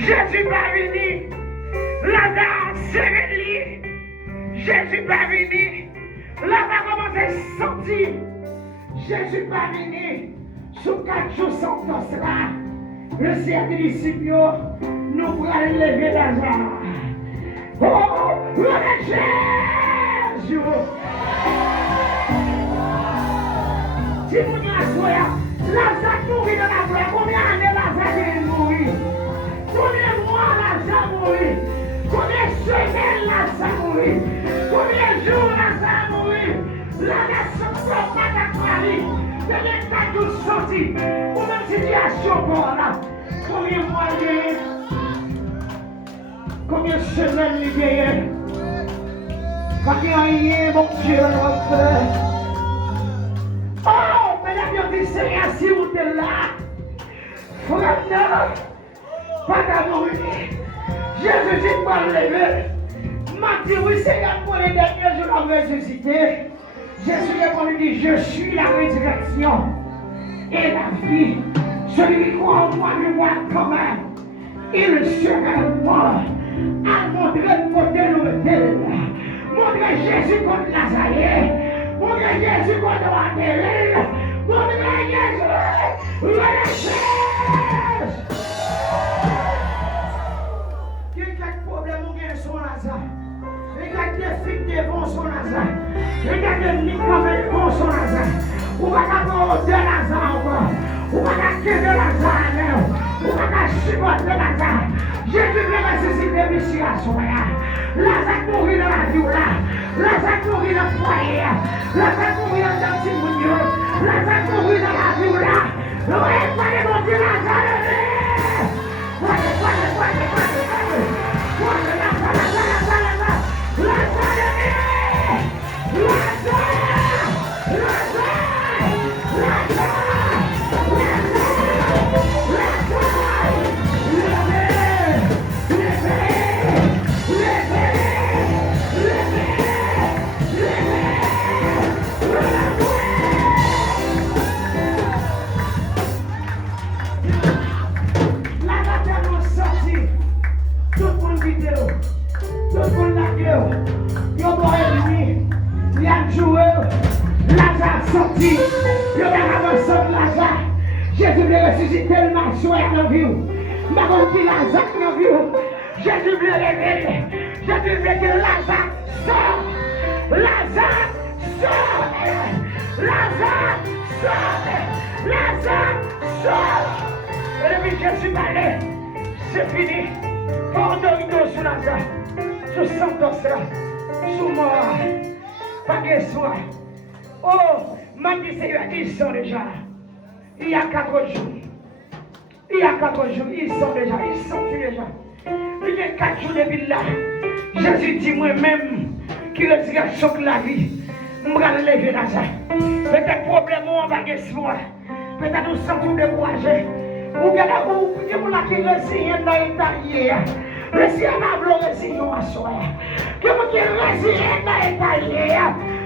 Jésus pas venu. Lazare s'est Jésus pas venu. Lazare commence à sortir. Jésus pas venu. Sous 4 jours sans là, le Seigneur disciple, nous pourrons lever Lazare. Oh, le Jésus! Si vous dites Lazare mourit dans la gloire, combien d'années Lazare est mourir? Combien de mois Lazare mourir? Combien de semaines Lazare mourir? Combien de jours Lazare mourir? La nation ne pas d'actualité. Il y a des tas de sorties. Ou même situation pour là. Combien de mois il y a? Combien de semaines il y a? Quand il y a rien, mon Dieu, notre oh, mesdames et messieurs, Seigneur, si vous êtes là, frère, pas qu'à mourir. Jésus dit pas le lever. M'a dit oui, Seigneur, pour les derniers jours, on va ressusciter. Jésus répond, dit, je suis la résurrection et la vie. Celui qui croit en moi ne voit quand même. Il sera mort. À montrer le côté l'autel. Montrer Jésus contre Nazareth. Montrer Jésus contre Adélé. Montrer Jésus. Relâchez. Il y a quelques problèmes où il y a son Lazare. Il y a des filles devant son Lazare. Il y a des médicaments devant son Lazare. Ou pas qu'à de Lazare encore. Ou pas qu'à de Lazare. Ou pas qu'à supporter Lazare. Jésus veut ressusciter mes situations. Lazare mourit dans la vie là. Lazare mourit dans le foyer. Lazare mourit dans le petit monde. Lazare mourit dans la vie là. Oui, pas de mon Dieu, Lazare. Jésus veut ressusciter tellement soin dans la vie. Ma bonne fille Lazare dans la vie. Jésus veut révéler. Jésus veut que Lazare sort. Lazare sort. Lazare sort. Lazare sort. Et depuis Jésus parlait, c'est fini. Pardonne-nous sur Lazare. Sur Santos là. Sur moi. Pas de soin. Oh, ma vie c'est ils sont déjà. Il y a 4 jours. Il y a 4 jours. Ils sont déjà. Ils sont déjà. Il y a 4 jours depuis là. Jésus dit moi-même qui retire choc la vie. Je vais lever dans ça. Peut-être problème ou on va espoir. Peut-être nous sommes découragés. Ou bien là, vous qui résigne dans l'Italie. Le ciel m'a voulu résigner à soi. Que vous qui résigne dans l'Italie.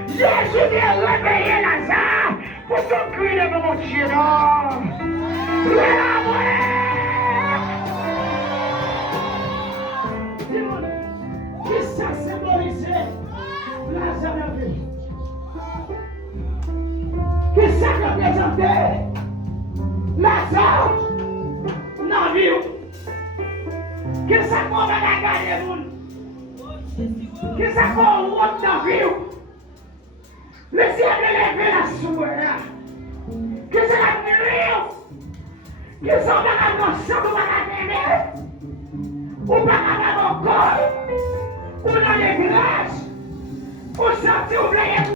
Jésus vient réveiller Lazare. Pour ton cri de mon Dieu, non. Dis-moi, qui ça symbolise Lazare de vie? Qui ça représente Lazare dans la vie? Qui ça qu'on va gagner moun? Qui ça qu'on rote dans la vie? Le ciel de lever la sourire. Que c'est la nuit. Que c'est la notion de la ou pas dans mon corps. Ou dans les grâces. Ou sortir ou